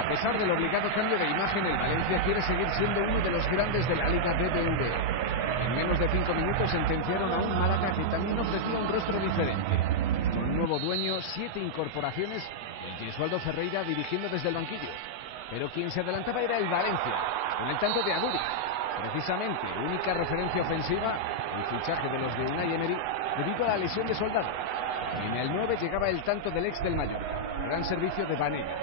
A pesar del obligado cambio de imagen, el Valencia quiere seguir siendo uno de los grandes de la Liga BBVA. En menos de 5 minutos sentenciaron a un Málaga que también ofrecía un rostro diferente. Con un nuevo dueño, 7 incorporaciones y Gesualdo Ferreira dirigiendo desde el banquillo. Pero quien se adelantaba era el Valencia, con el tanto de Aduriz. Precisamente, única referencia ofensiva, el fichaje de los de Unai Emery debido a la lesión de Soldado. En el 9 llegaba el tanto del ex del Mallorca. Gran servicio de Banega.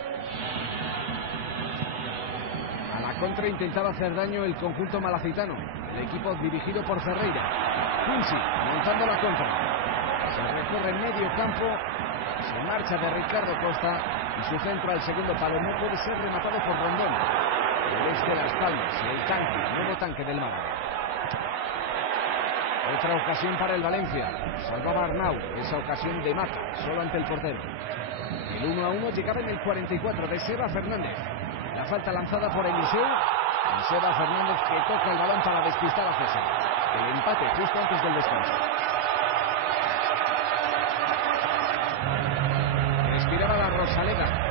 A la contra intentaba hacer daño el conjunto malacitano, el equipo dirigido por Ferreira. Quincy montando la contra. Se recorre en medio campo, se marcha de Ricardo Costa y su centro al segundo palo no puede ser rematado por Rondón. Desde Las Palmas, el tanque, nuevo tanque del Málaga. Otra ocasión para el Valencia. Salvaba Arnau, esa ocasión de Mata, solo ante el portero. El 1-1 llegaba en el 44 de Seba Fernández. La falta lanzada por Eliseu. Y Seba Fernández que toca el balón para despistar a César. El empate justo antes del descanso. Respiraba la Rosaleda.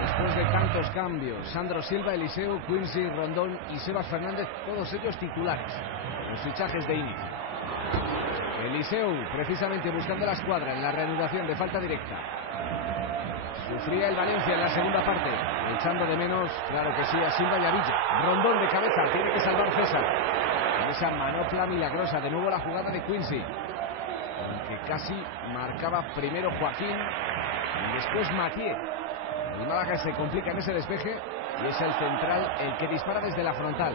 Después de tantos cambios, Sandro Silva, Eliseu, Quincy, Rondón y Sebas Fernández, todos ellos titulares. Los fichajes de inicio. Eliseu, precisamente buscando la escuadra en la reanudación de falta directa. Sufría el Valencia en la segunda parte, echando de menos, claro que sí, a Silva y a Villa. Rondón de cabeza, tiene que salvar César. Con esa manopla milagrosa, de nuevo la jugada de Quincy, aunque casi marcaba primero Joaquín y después Mathieu. El Málaga se complica en ese despeje y es el central el que dispara desde la frontal.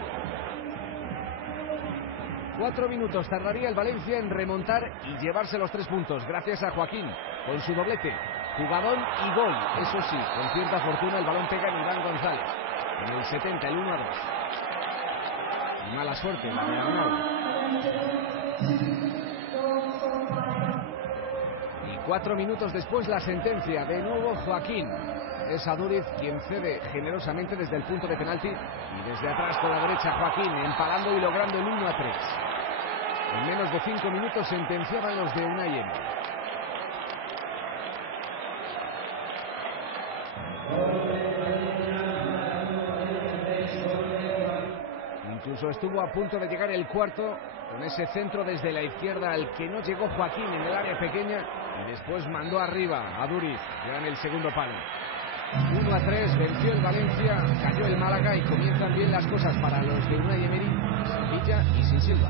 4 minutos tardaría el Valencia en remontar y llevarse los 3 puntos gracias a Joaquín con su doblete, jugadón y gol. Eso sí, con cierta fortuna el balón pega en Iván González en el 70, el 1-2. Y mala suerte la de Arnau. Y 4 minutos después la sentencia, de nuevo Joaquín. Es Aduriz quien cede generosamente desde el punto de penalti y desde atrás con la derecha Joaquín empalando y logrando el 1-3. En menos de 5 minutos sentenciaban los de Unai Emery. Incluso estuvo a punto de llegar el cuarto con ese centro desde la izquierda al que no llegó Joaquín en el área pequeña y después mandó arriba a Aduriz ya en el segundo palo. 1-3, venció el Valencia, cayó el Málaga y comienzan bien las cosas para los de Unai Emery, sin Villa y sin Silva.